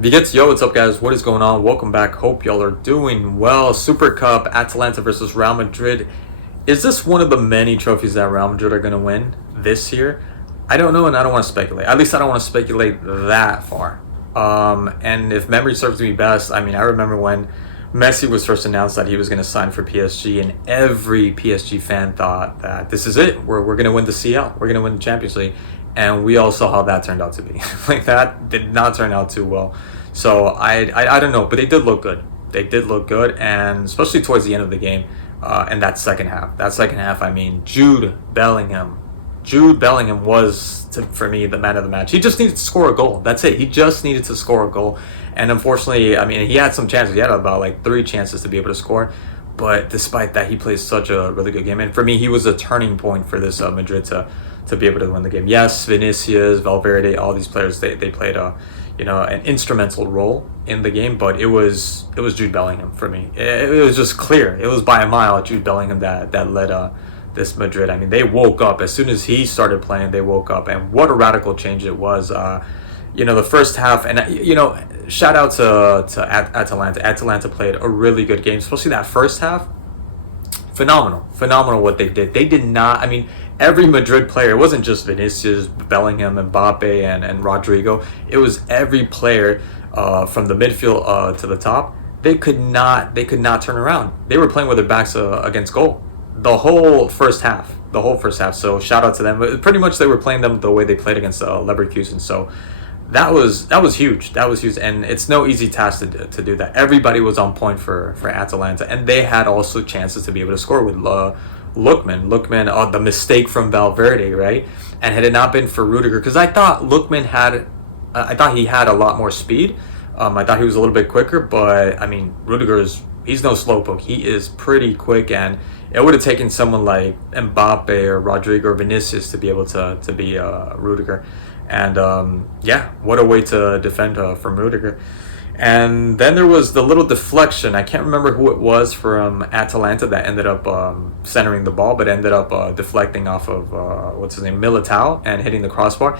Yo, what's up, guys? What is going on? Welcome back. Hope y'all are doing well. Supercup, Atalanta versus Real Madrid. Is this one of the many trophies that Real Madrid are going to win this year? I don't know, and I don't want to speculate. At least I don't want to speculate that far. And if memory serves me best, I remember when Messi was first announced that he was going to sign for PSG, and every PSG fan thought that this is it. We're going to win the CL. We're going to win the Champions League. And we all saw how that turned out to be. Like, that did not turn out too well. So I don't know, but they did look good. They did look good, and especially towards the end of the game, and that second half. That second half, Jude Bellingham. Jude Bellingham was, for me, the man of the match. He just needed to score a goal. That's it. He just needed to score a goal. And unfortunately, he had some chances. He had about like 3 chances to be able to score. But despite that, he plays such a really good game. And for me, he was a turning point for this Madrid to be able to win the game. Yes, Vinicius, Valverde, all these players, they played an instrumental role in the game, but it was Jude Bellingham for me. It was just clear. It was by a mile Jude Bellingham that led this Madrid. They woke up as soon as he started playing. They woke up, and what a radical change it was. The first half, and shout out to Atalanta. Atalanta played a really good game, especially that first half. Phenomenal what they did. They did not, every Madrid player, it wasn't just Vinicius, Bellingham, Mbappe, and Rodrigo. It was every player from the midfield to the top. They could not turn around. They were playing with their backs against goal the whole first half. So shout out to them. But pretty much they were playing them the way they played against Leverkusen. So that was huge. That was huge, and it's no easy task to do that. Everybody was on point for Atalanta, and they had also chances to be able to score with Lookman, the mistake from Valverde, right? And had it not been for Rudiger, because I thought he had a lot more speed. I thought he was a little bit quicker, but he's no slowpoke. He is pretty quick, and it would have taken someone like Mbappe or Rodrigo or Vinicius to be able to be Rudiger. And what a way to defend from Rudiger. And then there was the little deflection. I can't remember who it was from Atalanta that ended up centering the ball, but ended up deflecting off of Militao, and hitting the crossbar.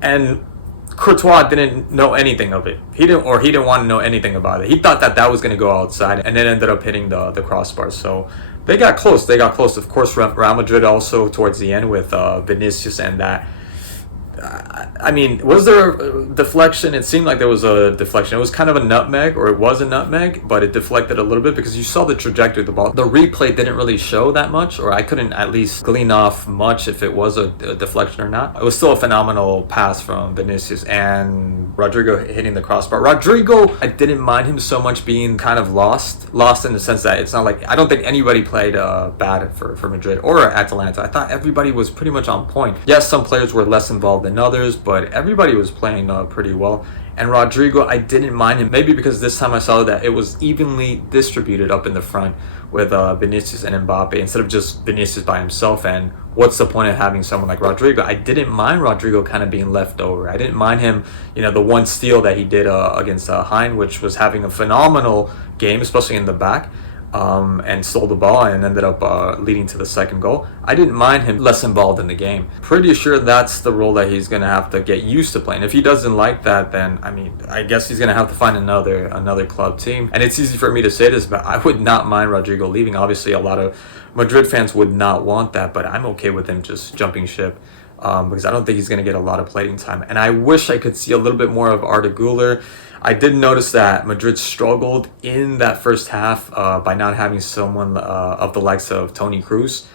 And Courtois didn't know anything of it. He didn't want to know anything about it. He thought that was going to go outside, and then ended up hitting the crossbar. So they got close. Of course, Real Madrid also towards the end with Vinicius and that. Was there a deflection? It seemed like there was a deflection. It was kind of a nutmeg, or it was a nutmeg, but it deflected a little bit because you saw the trajectory of the ball. The replay didn't really show that much, or I couldn't at least glean off much if it was a deflection or not. It was still a phenomenal pass from Vinicius, and Rodrigo hitting the crossbar. Rodrigo, I didn't mind him so much being kind of lost in the sense that it's not like, I don't think anybody played bad for Madrid or Atalanta. I thought everybody was pretty much on point. Yes, some players were less involved than others, but everybody was playing pretty well. And Rodrigo, I didn't mind him, maybe because this time I saw that it was evenly distributed up in the front with Vinicius and Mbappe instead of just Vinicius by himself. And what's the point of having someone like Rodrigo? I didn't mind Rodrigo kind of being left over. I didn't mind him, the one steal that he did against Hein, which was having a phenomenal game, especially in the back. And stole the ball and ended up leading to the second goal. I didn't mind him less involved in the game. Pretty sure that's the role that he's going to have to get used to playing. If he doesn't like that, then I guess he's going to have to find another club team. And it's easy for me to say this, but I would not mind Rodrigo leaving. Obviously, a lot of Madrid fans would not want that, but I'm okay with him just jumping ship. Because I don't think he's going to get a lot of playing time. And I wish I could see a little bit more of Arda Güler. I did notice that Madrid struggled in that first half by not having someone of the likes of Toni Kroos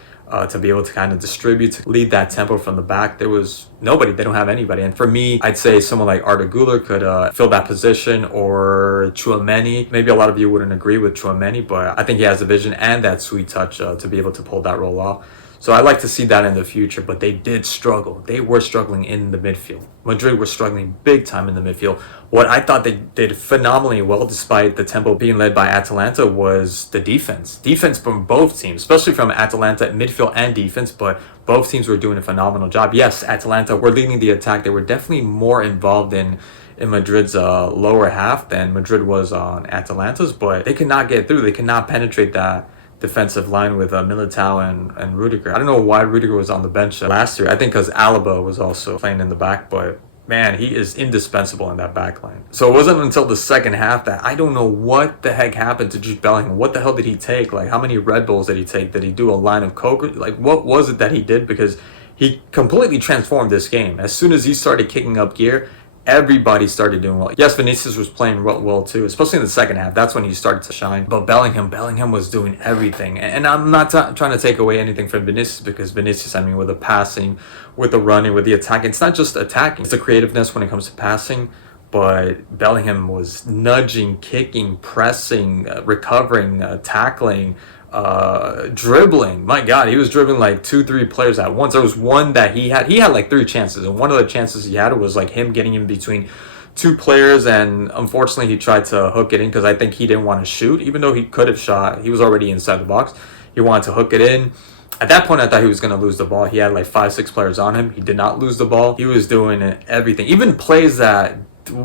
to be able to kind of distribute, to lead that tempo from the back. There was nobody. They don't have anybody. And for me, I'd say someone like Arda Güler could fill that position, or Tchouaméni. Maybe a lot of you wouldn't agree with Tchouaméni, but I think he has the vision and that sweet touch to be able to pull that role off. So I like to see that in the future, but they did struggle. They were struggling in the midfield. Madrid were struggling big time in the midfield. What I thought they did phenomenally well, despite the tempo being led by Atalanta, was the defense. Defense from both teams, especially from Atalanta, midfield and defense, but both teams were doing a phenomenal job. Yes, Atalanta were leading the attack. They were definitely more involved in Madrid's lower half than Madrid was on Atalanta's, but they could not get through. They could not penetrate that defensive line with Militao and Rudiger. I don't know why Rudiger was on the bench last year. I think because Alaba was also playing in the back, but man, he is indispensable in that back line. So it wasn't until the second half that I don't know what the heck happened to Jude Bellingham. What the hell did he take? Like, how many Red Bulls did he take? Did he do a line of coke? Like, what was it that he did? Because he completely transformed this game. As soon as he started kicking up gear, everybody started doing well. Yes, Vinicius was playing well too, especially in the second half. That's when he started to shine. But Bellingham was doing everything. And I'm not trying to take away anything from Vinicius, because Vinicius, I mean, with the passing, with the running, with the attack, it's not just attacking. It's the creativeness when it comes to passing. But Bellingham was nudging, kicking, pressing, recovering, tackling, dribbling. My God, he was dribbling like 2-3 players at once. There was one that he had like 3 chances, and one of the chances he had was like him getting in between 2 players, and unfortunately he tried to hook it in because I think he didn't want to shoot, even though he could have shot. He was already inside the box. He wanted to hook it in. At that point, I thought he was going to lose the ball. He had like 5-6 players on him. He did not lose the ball. He was doing everything, even plays that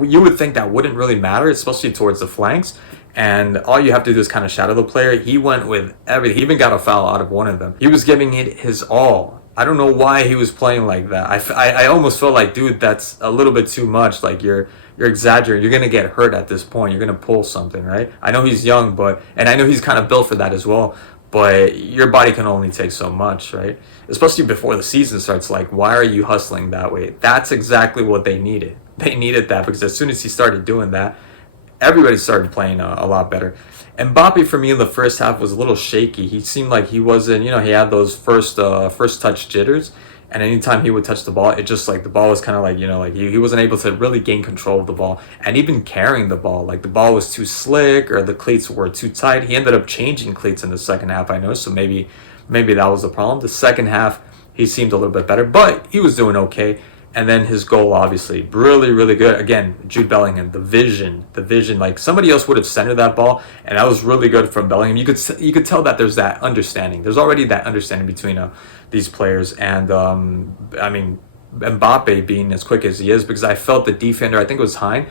you would think that wouldn't really matter, especially towards the flanks. And all you have to do is kind of shadow the player. He went with everything. He even got a foul out of one of them. He was giving it his all. I don't know why he was playing like that. I almost felt like, dude, that's a little bit too much. Like, you're exaggerating. You're gonna get hurt at this point. You're gonna pull something, right? I know he's young, and I know he's kind of built for that as well. But your body can only take so much, right? Especially before the season starts. Like, why are you hustling that way? That's exactly what they needed. They needed that, because as soon as he started doing that, everybody started playing a lot better. And Mbappe, for me, in the first half was a little shaky. He seemed like he wasn't, he had those first touch jitters. And anytime he would touch the ball, it just like the ball was kind of like, like he wasn't able to really gain control of the ball. And even carrying the ball, like the ball was too slick or the cleats were too tight. He ended up changing cleats in the second half, I noticed. So maybe that was the problem. The second half, he seemed a little bit better, but he was doing okay. And then his goal, obviously, really, really good. Again, Jude Bellingham, the vision. Like, somebody else would have centered that ball, and that was really good from Bellingham. You could tell that there's that understanding. There's already that understanding between these players. And, I mean, Mbappe being as quick as he is, because I felt the defender, I think it was Hein,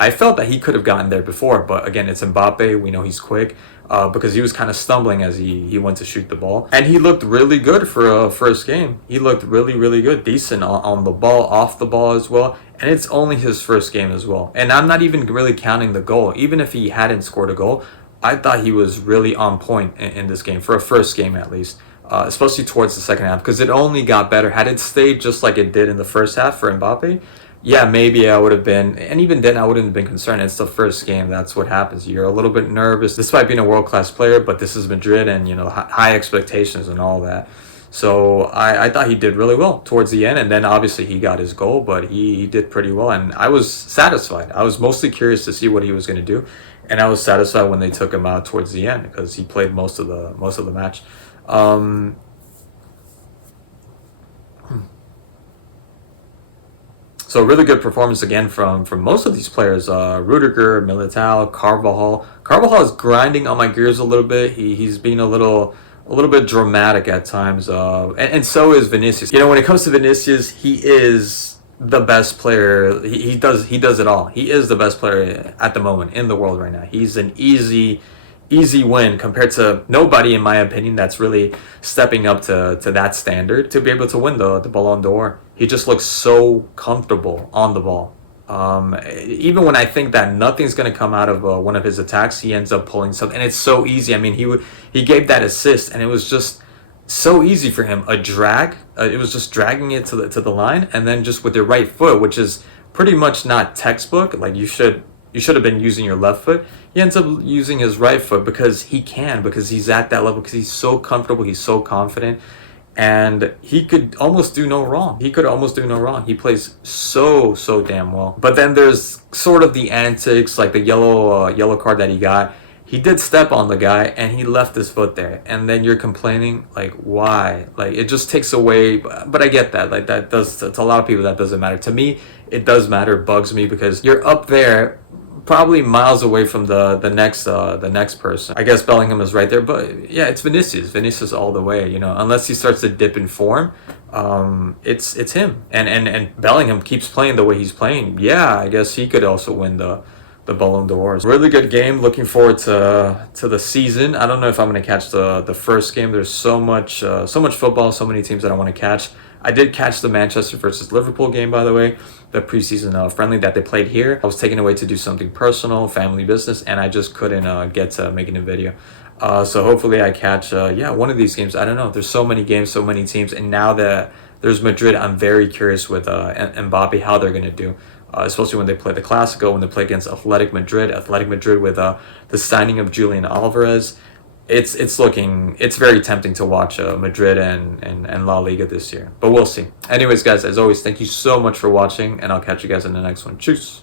I felt that he could have gotten there before, but again, it's Mbappe. We know he's quick, because he was kind of stumbling as he went to shoot the ball. And he looked really good for a first game. He looked really, really good. Decent on the ball, off the ball as well. And it's only his first game as well. And I'm not even really counting the goal. Even if he hadn't scored a goal, I thought he was really on point in this game, for a first game at least. Especially towards the second half, because it only got better. Had it stayed just like it did in the first half for Mbappe, yeah, maybe I would have been, and even then I wouldn't have been concerned. It's the first game. That's what happens. You're a little bit nervous, despite being a world-class player, but this is Madrid, and, high expectations and all that. So I thought he did really well towards the end, and then obviously he got his goal, but he did pretty well, and I was satisfied. I was mostly curious to see what he was going to do, and I was satisfied when they took him out towards the end, because he played most of the match. So really good performance again from most of these players. Rudiger, Militao, Carvajal. Carvajal is grinding on my gears a little bit. He's being a little bit dramatic at times. And so is Vinicius. When it comes to Vinicius, he is the best player. He does it all. He is the best player at the moment in the world right now. He's an easy win compared to nobody, in my opinion, that's really stepping up to that standard to be able to win the Ballon d'Or. He just looks so comfortable on the ball. Even when I think that nothing's going to come out of one of his attacks, he ends up pulling something, and it's so easy. I mean, he gave that assist, and it was just so easy for him. A drag, it was just dragging it to the line, and then just with your right foot, which is pretty much not textbook. Like, you should have been using your left foot. He ends up using his right foot because he's at that level, because he's so comfortable, he's so confident, and he could almost do no wrong. He plays so damn well. But then there's sort of the antics, like the yellow card that he got. He did step on the guy, and he left his foot there. And then you're complaining, like, why? Like, it just takes away. But I get that. Like, that does, to a lot of people, that doesn't matter. To me, it does matter. It bugs me, because you're up there, probably miles away from the next person. I guess Bellingham is right there, but yeah, it's Vinicius all the way. Unless he starts to dip in form, it's him. And Bellingham keeps playing the way he's playing. Yeah, I guess he could also win the Ballon d'Or. Really good game. Looking forward to the season. I don't know if I'm going to catch the first game. There's so much football, so many teams that I want to catch. I did catch the Manchester versus Liverpool game, by the way. the preseason friendly that they played here. I was taken away to do something personal, family business, and I just couldn't get to making a video. So hopefully I catch one of these games. I don't know. There's so many games, so many teams, and now that there's Madrid, I'm very curious with Mbappe how they're gonna do. Especially when they play the Clasico, when they play against Athletic Madrid with the signing of Julian Alvarez. It's very tempting to watch Madrid and La Liga this year, but we'll see. Anyways, guys, as always, thank you so much for watching, and I'll catch you guys in the next one. Cheers.